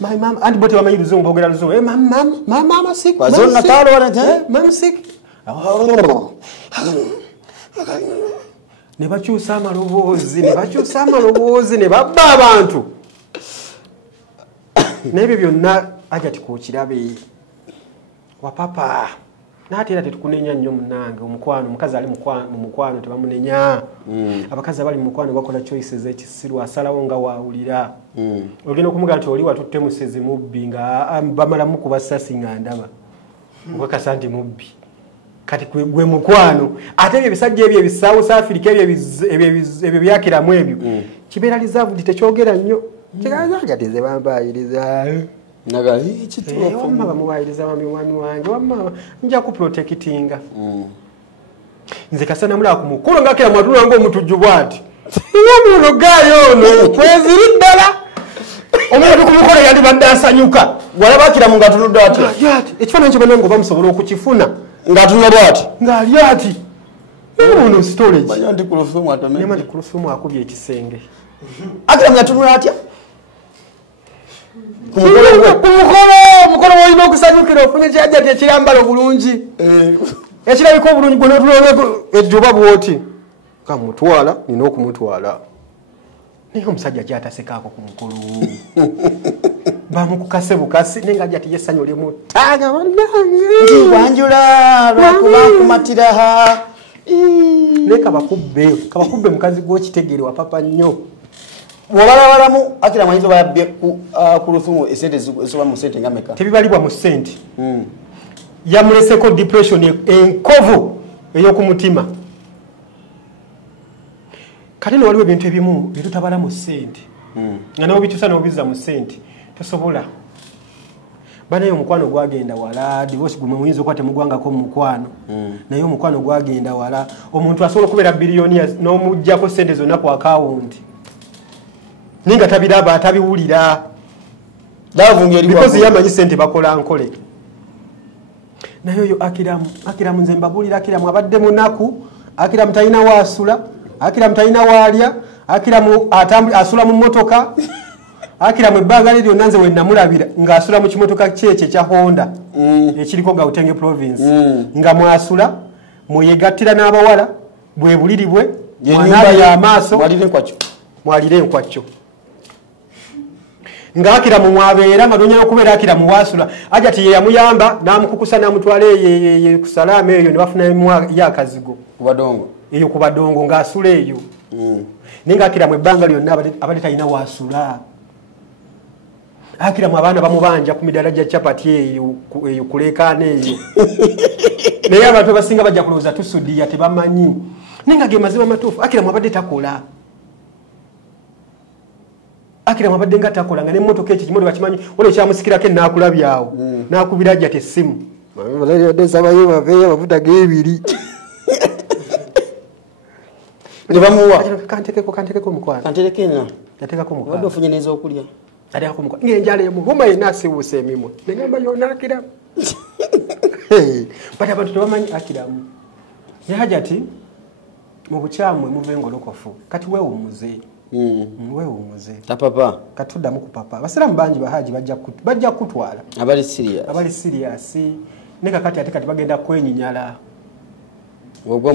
my mom andi bote bamanyi luzungu bogera luzungu mama sick wazonna talo wana mama sick ne bakyusa amaloboozi ne babba abantu n'ebyo byonna aja tikukirabe wapapa naate era tetukunenya nnyo munange omukwano omukazi ali mu mukwano tebamunenya abakazi abali mu mukwano bakola choices ekisiru asalawo nga waawulira ogenda okumuga nti oli watutte musezi mubbi nga bamalamu kuba sasi nga ndaba gwekasa nti mubbi kati gwe mukwano ate ebyo ebisajja ebyo ebisaawo Africa ebyo byakiramu ebyo kibeera reserved tekyogera nnyo kigazagateze bambayiriza bamuwayiriza mwami wange wamma nja kuprotectinga nze kasana mulaba ku mukulu ngakira mwatula ng'omutujju bwati omuntu gaayo ono kweziri ddala omuntu ku mukolo yandibadde asanyuka walaba Akiramu ng'atunudde atya ekifaananyi kyo banange oba musobola okukifuna ng'atunula bwati ng'ali ati ono storage manya nti kulufumu atomedde nema nti kulufumu akubye ekisenge Akiramu yatunula atya omukolo olina okusanyukira ofunye kyajja tekirambala obulungi ekirabika obulungi gwe notuloneko ejjoba bwoti kamutwala nina okumutwala naye omusajja gyatasekaako ku mukolo bamukukase bukasi naye nga ajja tiyesanyo limutaaga nti wanjula lwakuba nkumatiraha naye kabakubbe mukazi gw'okitegere wapapa nnyo bwobalabalamu Akiramu ayinza obayabye ku lufumu esente esoba mu sente nga meka tebibalibwa mu sente yamuleseko depression enkovu ey'okumutima kati no waliwo ebintu ebimu byetutabala mu sente nga nawo bitusa n'obizza mu sente tosobola banaye omukwano gwagenda wala divorce gwe muyinza okuba temugwangako mu mukwano naye omukwano gwagenda wala omuntu asobola okubeera biliyoni n'omuggyako sente zonna ku akawunti ninga tabiraba atabiwulira because yamanyi sente bakola nkole naye oyo akiramu nze mbabulira akiramu abadde munaku akiramu talina waasula akiramu talina waalya akiramu asula mu mmotoka akiramu ebbanga lye lyonna nze we namulabira ng'asula mu kimotoka kyekyo ekya Honda ekiriko Gauteng province nga mwasula mweyegattira n'abawala bwe buliri bwe mwanabira amaaso mwalire enkwacyo ng'akiramu mwabeera madonya n'okubeera akiramu waasula Hajati ye yamuyamba n'amukukusa n'amutwala ye ku Salaama eyo ne bafuna y'akazigo eyo ku badongo ng'asula eyo naye ng'akiramu ebbanga lyonna abadde talina waasula akiramu abaana bamubanja ku midala gya chapati eyo kuleekaana eyo naye abantu abasinga bajja kulowooza tusudiya tebamanyi naye nga ge mazima matuufu akiramu abadde takola akiramu abadde nga takola nga n'emmotoka ekyo kimotoka kimanyi waliwo kyamusikirako enaakulabyawo n'akubira Hajati essimu sabayo baveeyo amafuta g'ebiri ne bamuwa kantekeko omukwano yateekako omukwano ofunye n'ez'okulya ateekako omukwano ng'enjala emuluma yenna asiwuusa emimwe negamba yonna akiramu bati abantu tebamanyi akiramu ne Hajati mu bukyamu emuva engolokofu kati weewumuze weewumuze tapapa katuddamu ku papa abasiraamu bangi bahaji bajja kutwala abali serious ne kakati ate kati bagenda kwenyinyala wagwa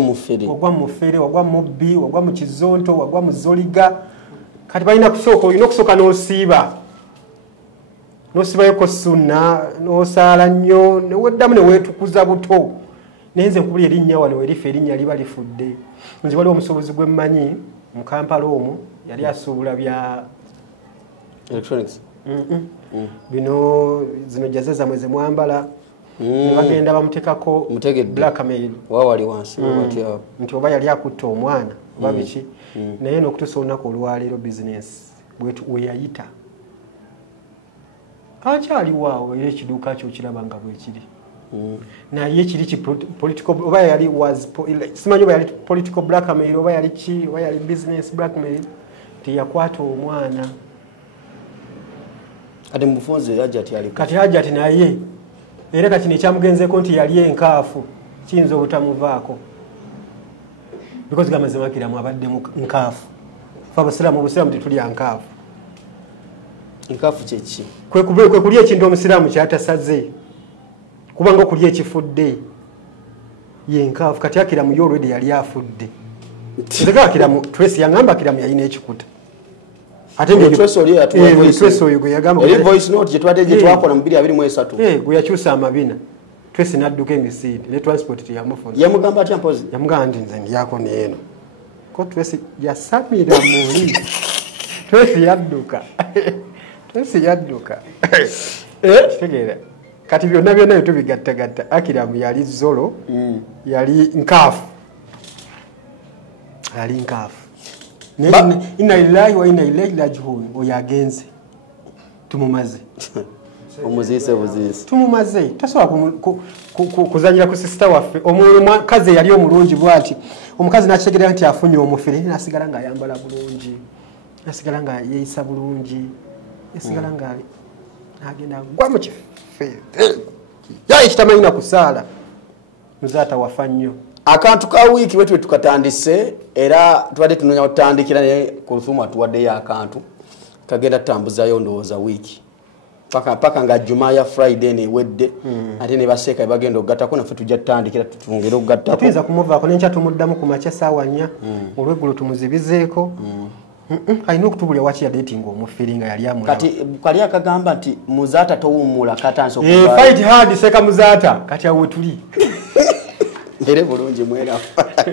mufere wagwa mubbi wagwa mu kizonto wagwa mu zoliga kati balina kusooka olina okusooka n'osibayoko sunna n'osaala nnyo neweddamu neweetukuza buto naye nze nkubuli erinnya wano werifa erinnya liba lifudde nze waliwo omusobozi gwe mmanyi mu Kampala omwo yali asuubula bya electronics bino zino jaze zamwe ze mwambala ne bagenda bamutekako blackmail wawali wansi nti oba yali akutta omwana oba biki naye n'okutuusa olunaku olwaleero business weyayita akyaliwaawo era ekiduuka kyo kiraba nga bwekiri naye kiri political oba yali simanyi oba yali political blackmail oba yali ki oba yali business blackmail teyakwata omwana kati Hajati naye era kati nekyamugenzeeko nti yali enkaafu kiyinza obutamuvaako because gamazima akiramu abadde nkaafu fe abasiraamu obusiraamu tetulya nkaafu kyeki kwe kulya ekintu omusiraamu kyatasaze kubanga okulya ekifudde yenkaafu kati akiramu yo olwedi yali afudde nzega akiramu Tracy yangamba akiramu yalina ekikuta ate gwe yakyusa amabina Tracy n'adduka emisinde ne transport teyamufuna yamugamba atya mpozi yamugamba nti nze ndyako neeno ko Tracy yasamira muli Tracy yadduka kitegeera kati byonna byo tubigattagatta akiramu yali zolo yali nkaafu inna lillahi wa inna ilaihi rajiun oyo agenze tumumaze tumumaze tasobola kuzanyira ku sisita waffe omukazi yali omulungi bwati omukazi nakitegerera nti afunye omufere nasigala nga ayambala bulungi nasigala nga yeeyisa bulungi nasigala nga agenda gwa mu kifeere yayi kitamanyina kusaala muzaata wafa nnyo akantu ka wiiki bwe tukatandise era tubadde tunoonya kutandikira naye ku lufumu atuwaddeyo akantu kagenda tutambuzayo ndowooza wiiki paka nga Jumaa ya Friday newedde ate ne baseeka bagenda okugattako naffe tujja tutandikira tutungere okugattako tuyinza kumuvaako nenkya tumuddamu ku makya saawa 4 olweggulo tumuzibizeeko alina okutubulya waki yadeetinga omufiri nga yali amulawo kati kali akagamba nti muzaata towummula katanso fight hard seka muzaata kati awo tuli ere bulungi mwera